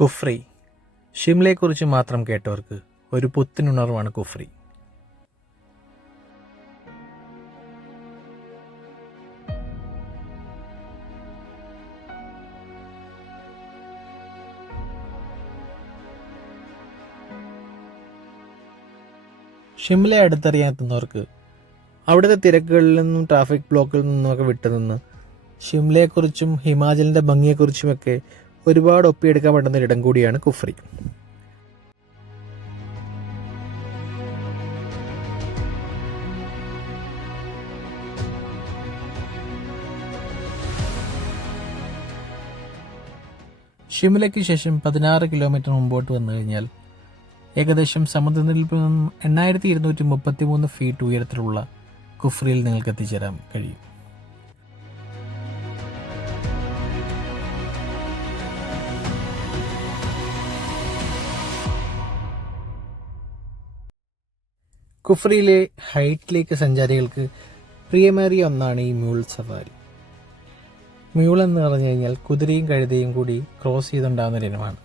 കുഫ്രി. ഷിംലയെക്കുറിച്ച് മാത്രം കേട്ടവർക്ക് ഒരു പുത്തനുണർവാണ് കുഫ്രി. ഷിംല അടുത്തറിയാത്തുന്നവർക്ക് അവിടുത്തെ തിരക്കുകളിൽ നിന്നും ട്രാഫിക് ബ്ലോക്കിൽ നിന്നുമൊക്കെ വിട്ടുനിന്ന് ഷിംലയെക്കുറിച്ചും ഹിമാചലിൻ്റെ ഭംഗിയെക്കുറിച്ചുമൊക്കെ ഒരുപാട് ഒപ്പിയെടുക്കാൻ പറ്റുന്ന ഒരിടം കൂടിയാണ് കുഫ്രി. ഷിംലയ്ക്ക് ശേഷം 16 കിലോമീറ്റർ മുമ്പോട്ട് വന്നു കഴിഞ്ഞാൽ ഏകദേശം സമുദ്രനിരപ്പിൽ നിന്നും 8233 ഫീറ്റ് ഉയരത്തിലുള്ള കുഫ്രിയിൽ നിങ്ങൾക്ക് എത്തിച്ചേരാൻ കഴിയും. കുഫ്രിയിലെ ഹൈറ്റിലേക്ക് സഞ്ചാരികൾക്ക് പ്രിയമേറിയ ഒന്നാണ് ഈ മ്യൂൾ സഫാരി. മ്യൂൾ എന്ന് പറഞ്ഞു കഴിഞ്ഞാൽ കുതിരയും കഴുതയും കൂടി ക്രോസ് ചെയ്തുണ്ടാകുന്ന ഇനമാണ്.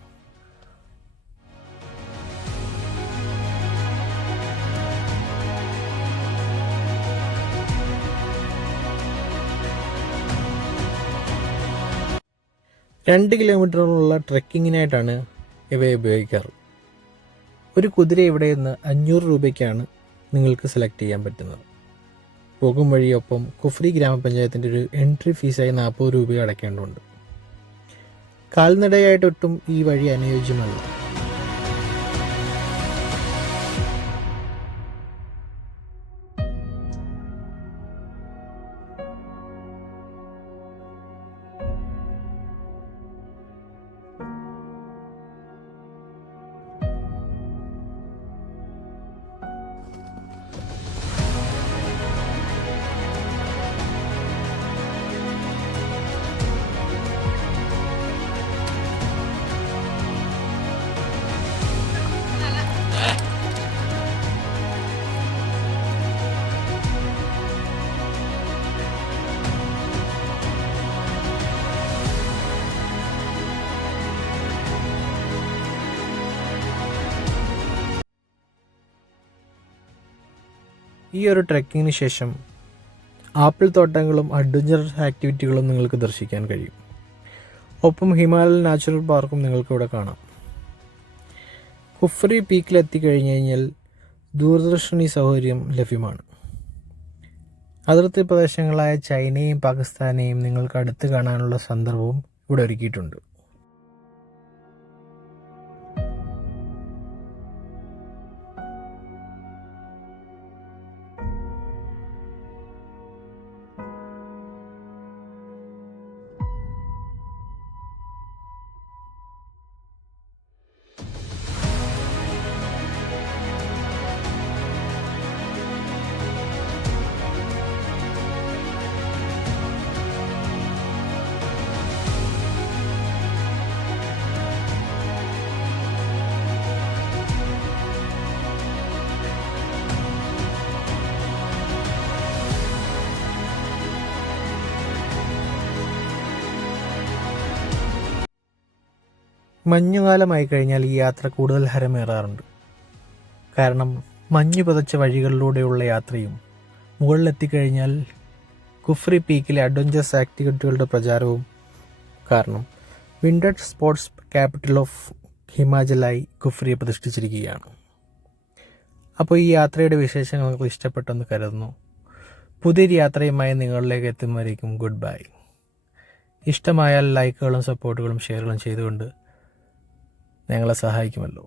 രണ്ട് കിലോമീറ്ററോളമുള്ള ട്രെക്കിങ്ങിനായിട്ടാണ് ഇവയെ ഉപയോഗിക്കാറ്. ഒരു കുതിര ഇവിടെ നിന്ന് 500 രൂപയ്ക്കാണ് നിങ്ങൾക്ക് സെലക്ട് ചെയ്യാൻ പറ്റുന്നത്. പോകും വഴിയൊപ്പം കുഫ്രി ഗ്രാമപഞ്ചായത്തിൻ്റെ ഒരു എൻട്രി ഫീസായി 40 രൂപ അടയ്ക്കേണ്ടതുണ്ട്. കാൽനടയായിട്ടൊട്ടും ഈ വഴി അനുയോജ്യമല്ല. ഈ ഒരു ട്രെക്കിങ്ങിന് ശേഷം ആപ്പിൾ തോട്ടങ്ങളും അഡ്വഞ്ചർ ആക്ടിവിറ്റികളും നിങ്ങൾക്ക് ദർശിക്കാൻ കഴിയും. ഒപ്പം ഹിമാലയൻ നാച്ചുറൽ പാർക്കും നിങ്ങൾക്ക് ഇവിടെ കാണാം. കുഫ്രി പീക്കിലെത്തി കഴിഞ്ഞ് കഴിഞ്ഞാൽ ദൂരദർശിനി സൗകര്യം ലഭ്യമാണ്. അതിർത്തി പ്രദേശങ്ങളായ ചൈനയും പാകിസ്ഥാനെയും നിങ്ങൾക്ക് അടുത്ത് കാണാനുള്ള സന്ദർഭവും ഇവിടെ ഒരുക്കിയിട്ടുണ്ട്. മഞ്ഞുകാലമായി കഴിഞ്ഞാൽ ഈ യാത്ര കൂടുതൽ ഹരമേറാറുണ്ട്. കാരണം മഞ്ഞു പുതച്ച വഴികളിലൂടെയുള്ള യാത്രയും മുകളിലെത്തിക്കഴിഞ്ഞാൽ കുഫ്രി പീക്കിലെ അഡ്വഞ്ചറസ് ആക്ടിവിറ്റികളുടെ പ്രചാരവും കാരണം വിൻ്റർ സ്പോർട്സ് ക്യാപിറ്റൽ ഓഫ് ഹിമാചലായി കുഫ്രിയെ പ്രതിഷ്ഠിച്ചിരിക്കുകയാണ്. അപ്പോൾ ഈ യാത്രയുടെ വിശേഷങ്ങൾ നിങ്ങൾക്ക് ഇഷ്ടപ്പെട്ടെന്ന് കരുതുന്നു. പുതിയൊരു യാത്രയുമായി നിങ്ങളിലേക്ക് എത്തുമ്പോഴേക്കും ഗുഡ് ബൈ. ഇഷ്ടമായാൽ ലൈക്കുകളും സപ്പോർട്ടുകളും ഷെയറുകളും ചെയ്തുകൊണ്ട് ഞങ്ങളെ സഹായിക്കുമല്ലോ.